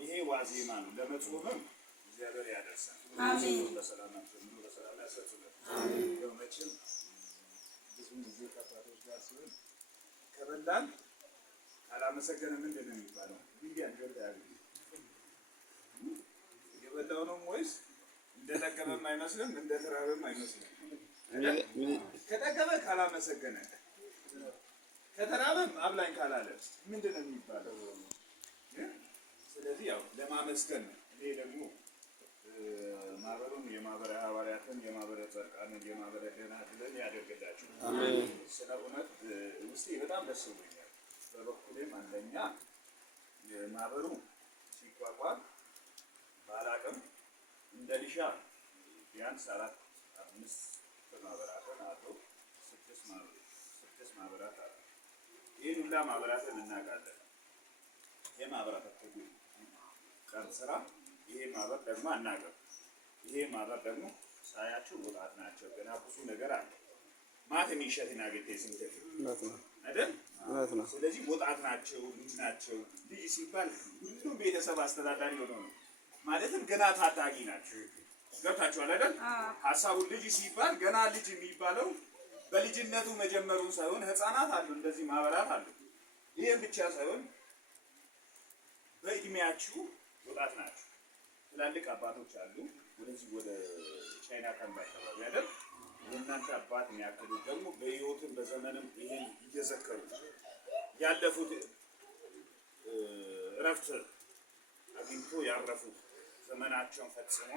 ይሄ ዋዜማ ነው። ለመጾምም እግዚአብሔር ያደርሳል። አሜን። በሰላም አምጥቶ በሰላም ያስፈጽማል። አሜን። መቼም ብዙ ጊዜ ከአባቶች ጋር ሲሆን ከበላን ካላመሰገነ ምንድን ነው የሚባለው? የበላው ነው ወይስ እንደጠገበም አይመስልም እንደተራበም አይመስልም? ከጠገበ ካላመሰገነ ከተራበም አብላኝ ካላለ ምንድን ነው የሚባለው? ስለዚህ ያው ለማመስገን ነው። እኔ ደግሞ ማህበሩን የማህበረ ሐዋርያትን የማህበረ ጻድቃንን የማህበረ ደናግልን ያደርግላችሁ። አሜን። ስለ እውነት ውስጤ በጣም ደስ ብሎኛል። በበኩሌም አንደኛ ማህበሩ ሲቋቋም ባላቅም እንደ ሊሻ ቢያንስ 4-5 ማህበራትን አለው 6 ማህበራት አሉ። ይህን ሁላ ማህበራትን እናውቃለን። የማህበራት ቀን ስራ ይሄ ማህበር ደግሞ አናውቅም። ይሄ ማህበር ደግሞ ሳያችሁ ወጣት ናቸው። ገና ብዙ ነገር አለ። ማት የሚሸትና ገቴ ስንት አይደል? ስለዚህ ወጣት ናቸው፣ ልጅ ናቸው። ልጅ ሲባል ሁሉም ቤተሰብ አስተዳዳሪ ሆነው ነው ማለትም ገና ታዳጊ ናቸው። ገብታችኋል አይደል? ሀሳቡ ልጅ ሲባል ገና ልጅ የሚባለው በልጅነቱ መጀመሩን ሳይሆን ህፃናት አሉ፣ እንደዚህ ማህበራት አሉ። ይሄን ብቻ ሳይሆን በእድሜያችሁ ወጣት ናቸው። ትላልቅ አባቶች አሉ። ወደዚህ ወደ ቻይና ካምፕ አካባቢ አይደል? የእናንተ አባት የሚያክሉት ደግሞ በህይወትም በዘመንም ይሄን እየዘከሩ ያለፉት እረፍት አግኝቶ ያረፉት ዘመናቸውን ፈጽሞ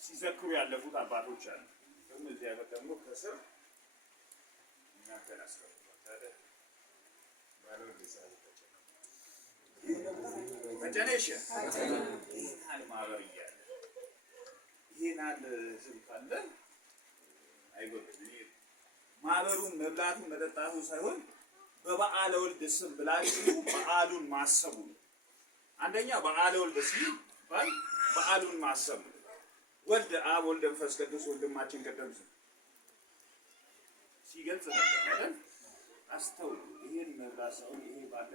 ሲዘክሩ ያለፉት አባቶች አሉ። ደግሞ እዚህ ያለ ደግሞ ከስር እናንተን አስቀምጧል ባለው ዲዛይን መጨነሽ ይሄን ማህበር እያለ ይሄን አለ ህዝብ ካለ አይጎልም። ማህበሩን መብላቱ መጠጣቱ ሳይሆን በበዓለ ወልድ ስም ብላችሁ በዓሉን ማሰቡ ነው። አንደኛ በዓለ ወልድ ሲባል በዓሉን ማሰቡ ወልድ አብ ወልድ መንፈስ ቅዱስ ወንድማችን ቀደም ሲገልጽ ነበር አይደል? አስተውሉ። ይሄን መብላት ሳይሆን ይሄ ባለ